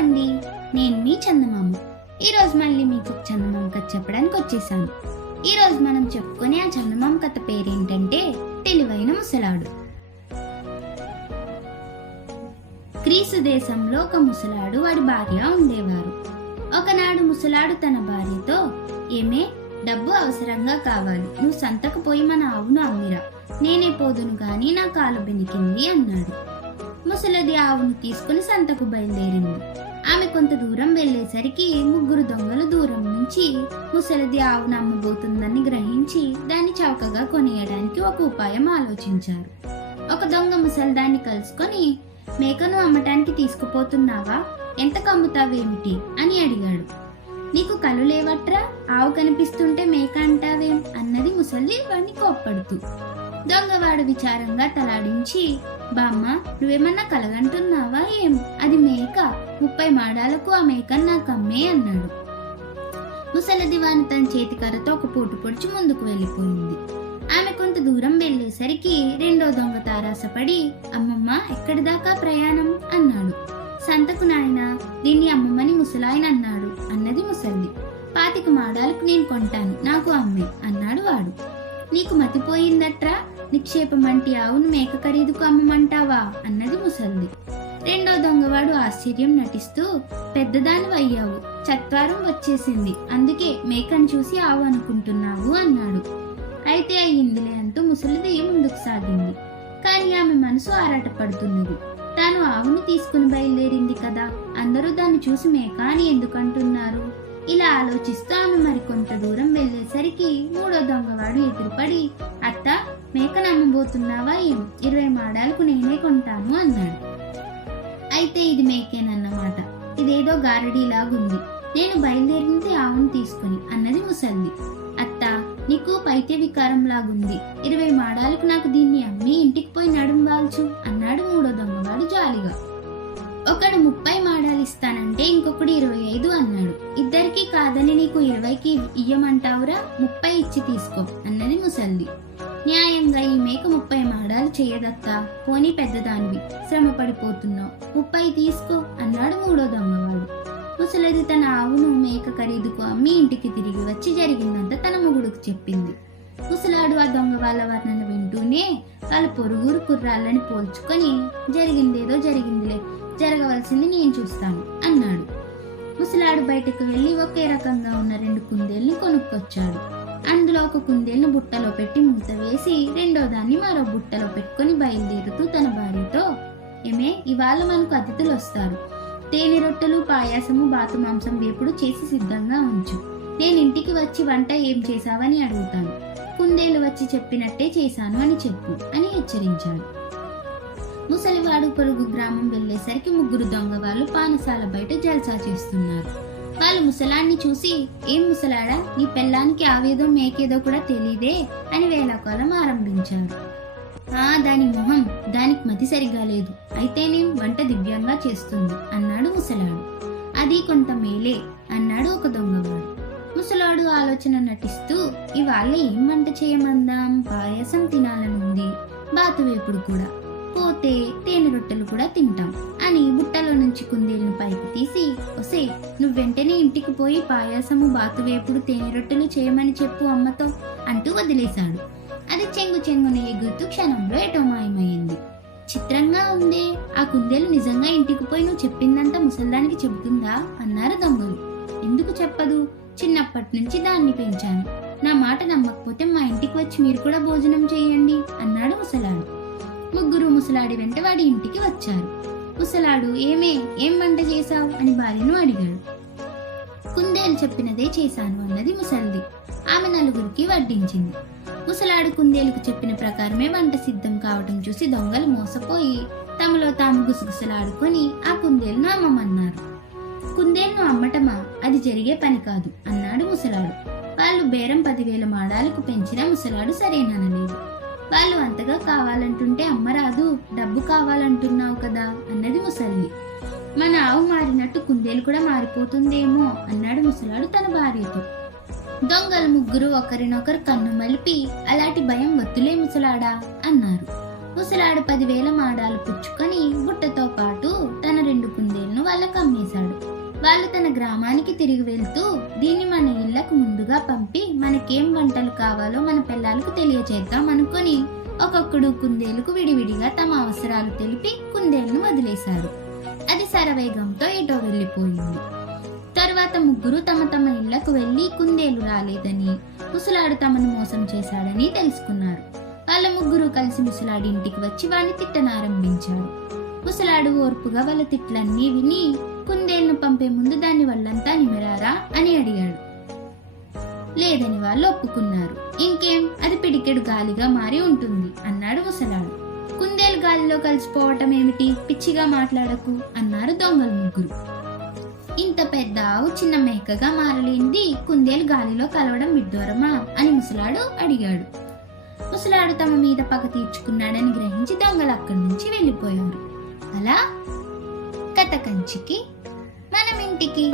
అండి, నేను మీ చందమామ. ఈరోజు మళ్ళీ మీకు చందమామ కథ చెప్పడానికి వచ్చేసాను. ఈరోజు మనం చెప్పుకునే ఆ చందమామ కథ పేరేంటంటే తెలివైన ముసలాడు. గ్రీసు దేశంలో ఒక ముసలాడు వాడి భార్య ఉండేవారు. ఒకనాడు ముసలాడు తన భార్యతో, ఏమే, డబ్బు అవసరంగా కావాలి, నువ్వు సంతకు పోయి మన ఆవును అమ్మిరా, నేనే పోదును గాని నా కాలు బెనికింది అన్నాడు. ముసలది ఆవును తీసుకుని సంతకు బయలుదేరింది. ఆమె కొంత దూరం వెళ్లేసరికి ముగ్గురు దొంగలు దూరం నుంచి ముసలది ఆవును అమ్మబోతుందని గ్రహించి దాన్ని చౌకగా కొనియడానికి ఒక ఉపాయం ఆలోచించారు. ఒక దొంగ ముసలిదాన్ని కలుసుకొని, మేకను అమ్మటానికి తీసుకుపోతున్నావా, ఎంత కమ్ముతావేమిటి అని అడిగాడు. నీకు కళ్ళు లేవట్రా, ఆవు కనిపిస్తుంటే మేక అంటావేం అన్నది ముసలి వాడిని కోప్పడుతూ. దొంగవాడు విచారంగా తలాడించి, బామ్మ, నువ్వేమన్నా కలగంటున్నావా ఏం, అది మేక, 30 మాడాలకు ఆ మేకను నాకు అమ్మే అన్నాడు. ముసలది వాని తన చేతికర్రతో ఒక పోటు పొడిచి ముందుకు వెళ్ళిపోయింది. ఆమె కొంత దూరం వెళ్లేసరికి రెండో దొంగ తారాసపడి, అమ్మమ్మ, ఎక్కడి దాకా ప్రయాణం అన్నాడు. సంతకు నాయనా, దీన్ని అమ్మమ్మని ముసలాయన అన్నాడు అన్నది ముసల్ది. 25 మాడాలకు నేను కొంటాను, నాకు అమ్మే అన్నాడు వాడు. నీకు మతిపోయిందట్రా, నిక్షేపమంటి ఆవును మేక ఖరీదుకు అమ్మమంటావా అన్నది ముసల్ది. రెండో దొంగవాడు ఆశ్చర్యం నటిస్తూ, పెద్దదాని అయ్యావు, చత్వారం వచ్చేసింది, అందుకే మేకను చూసి ఆవు అనుకుంటున్నావు అన్నాడు. అయితే అయ్యిందిలే అంటూ ముసలిది ముందుకు సాగింది. కానీ ఆమె మనసు ఆరాటపడుతున్నది. తాను ఆవుని తీసుకుని బయలుదేరింది కదా, అందరూ దాన్ని చూసి మేక అని ఎందుకు అంటున్నారు? ఇలా ఆలోచిస్తూ ఆమె మరికొంత దూరం వెళ్లేసరికి మూడో దొంగవాడు ఎదురుపడి, అత్త, మేకను అమ్మబోతున్నావా ఏం, 20 మాడాలకు నేనే కొంటాను అన్నాడు. అయితే ఇది మేకేనన్నమాట, ఇదేదో గారడీలాగుంది, నేను బయలుదేరింది ఆవును తీసుకుని అన్నది ముసల్ది. అత్త, నీకు పైత్య వికారం లాగుంది, 20 మాడాలకు నాకు దీన్ని అమ్మి ఇంటికి పోయి నడుం వాల్చు అన్నాడు మూడో దొంగవాడు జాలిగా. ఒకడు 30 మాడాలు ఇస్తానంటే ఇంకొకడు 25 అన్నాడు. ఇద్దరికి కాదని నీకు 20కి ఇయ్యమంటావురా, 30 ఇచ్చి తీసుకో అన్నది ముసల్ది. న్యాయంగా ఈ మేక 30 మాడాలు చేయదత్తా, పోనీ పెద్దదానివి, శ్రమ పడిపోతున్నావు, 30 తీసుకో అన్నాడు మూడో దొంగవాడు. ముసలిది తన ఆవును మేక ఖరీదుకు అమ్మి ఇంటికి తిరిగి వచ్చి జరిగిందంతా తన మొగుడుకు చెప్పింది. ముసలాడు ఆ దొంగ వాళ్ళ వర్ణన వింటూనే వాళ్ళ పొరుగురు కుర్రాళ్ళని పోల్చుకొని, జరిగిందేదో జరిగిందిలే, జరగవలసింది నేను చూస్తాను అన్నాడు. ముసలాడు బయటకు వెళ్లి ఒకే రకంగా ఉన్న 2 కుందేల్ని కొనుక్కొచ్చాడు. అందులో ఒక కుందేల్ని బుట్టలో పెట్టి మూత వేసి రెండో దాన్ని మరో బుట్టలో పెట్టుకుని బయలుదేరుతూ తన భార్యతో, ఏమే, ఇవాళ మనకు అతిథులు వస్తారు, తేనె రొట్టెలు, పాయాసము, బాతు మాంసం వేపుడు చేసి సిద్ధంగా ఉంచు, నేను ఇంటికి వచ్చి వంట ఏం చేశావని అడుగుతాను, కుందేలు వచ్చి చెప్పినట్టే చేశాను అని చెప్పు అని హెచ్చరించాడు. ముసలివాడు పొరుగు గ్రామం వెళ్లేసరికి ముగ్గురు దొంగ వాళ్ళు పానసాల బయట జల్సా చేస్తున్నారు. వాళ్ళు ముసలాన్ని చూసి, ఏం ముసలాడా, నీ పెళ్ళానికి ఆవేదో మేకేదో కూడా తెలీదే అని వేళాకోళం ఆరంభించారు. దాని మొహం, దానికి మతి సరిగా లేదు, అయితేనేం వంట దివ్యంగా చేస్తుంది అన్నాడు ముసలాడు. అది కొంత మేలే అన్నాడు ఒక దొంగవాడు. ముసలాడు ఆలోచన నటిస్తూ, ఇవాళ ఏం వంట చేయమందాం, పాయసం తినాలనుంది, బాతు వేపుడు కూడా, పోతే తేనె రొట్టెలు కూడా తింటాం అని బుట్టలో నుంచి కుందేలును పైకి తీసి, ఒసే, నువ్వు వెంటనే ఇంటికి పోయి పాయాసము, బాతు వేపుడు, తేనె రొట్టెలు చేయమని చెప్పు అమ్మతో అంటూ వదిలేశాడు. అది చెంగున ఎగురుతూ క్షణంలో ఎటో మాయమైంది. చిత్రంగా ఉందే, ఆ కుందేలు నిజంగా ఇంటికి పోయి నువ్వు చెప్పిందంతా ముసల్దానికి చెబుతుందా అన్నారు దొంగలు. ఎందుకు చెప్పదు, చిన్నప్పటి నుంచి దాన్ని పెంచాను, నా మాట నమ్మకపోతే మా ఇంటికి వచ్చి మీరు కూడా భోజనం చేయండి అన్నాడు ముసలాడు. ముగ్గురు ముసలాడి వెంట వాడి ఇంటికి వచ్చారు. ముసలాడు, ఏమే, ఏం వంట చేశావు అని భార్యను అడిగాడు. కుందేలు చెప్పినదే చేశాను అన్నది ముసల్ది. ఆమె నలుగురికి వడ్డించింది. ముసలాడు కుందేలుకు చెప్పిన ప్రకారమే వంట సిద్ధం కావటం చూసి దొంగలు మోసపోయి తమలో తాము గుసగుసలాడుకొని ఆ కుందేలును అమ్మమన్నారు. కుందేలును అమ్మటమా, అది జరిగే పని కాదు అన్నాడు ముసలాడు. వాళ్ళు బేరం 10,000 మాడాలకు పెంచినా ముసలాడు సరేననలేదు. వాళ్ళు అంతగా కావాలంటుంటే అమ్మరాదు, డబ్బు కావాలంటున్నావు కదా అన్నది ముసల్ది. మన ఆవు మారినట్టు కుందేలు కూడా మారిపోతుందేమో అన్నాడు ముసలాడు తన భార్యతో. దొంగలు ముగ్గురు ఒకరినొకరు కన్ను మలిపి, అలాంటి భయం వద్దులే ముసలాడా అన్నారు. ముసలాడు 10,000 మాడాలు పుచ్చుకొని బుట్టతో పాటు తన 2 కుందేలను వాళ్ళకు అమ్మేశాడు. వాళ్ళు తన గ్రామానికి తిరిగి వెళ్తూ దీన్ని మన ఇళ్లకు ముందుగా పంపి మనకేం వంటలు కావాలో మన పిల్లలకు తెలియచేద్దాం అనుకుని ఒక్కొక్కడు కుందేలుకు విడివిడిగా తమ అవసరాలు తెలిపి కుందేలును వదిలేశారు. అది శరవేగంతో ఎటో వెళ్ళిపోయింది. తరువాత ముగ్గురు తమ తమ ఇళ్లకు వెళ్లి కుందేలు రాలేదని, ముసలాడు తమను మోసం చేశాడని తెలుసుకున్నారు. వాళ్ళ ముగ్గురు కలిసి ముసలాడి ఇంటికి వచ్చి వాడిని తిట్టనారంభించాడు. ముసలాడు ఓర్పుగా వాళ్ళ తిట్లన్నీ విని కుందేలును పంపే ముందు దాన్ని వాళ్ళంతా నిమిరారా అని అడిగాడు. లేదని వాళ్ళు ఒప్పుకున్నారు. ఇంకేం, అది పిడికెడు గాలిగా మారి ఉంటుంది అన్నాడు ముసలాడు. కుందేలు గాలిలో కలిసిపోవటం ఏమిటి, పిచ్చిగా మాట్లాడకు అన్నారు దొంగలు ముగ్గురు. ఇంత పెద్ద ఆవు చిన్న మేకగా మారలేంది కుందేలు గాలిలో కలవడం విడ్డూరమా అని ముసలాడు అడిగాడు. ముసలాడు తమ మీద పగ తీర్చుకున్నాడని గ్రహించి దొంగలు అక్కడి నుంచి వెళ్ళిపోయారు. అలా కథ కంచికి మనం ఇంటికి.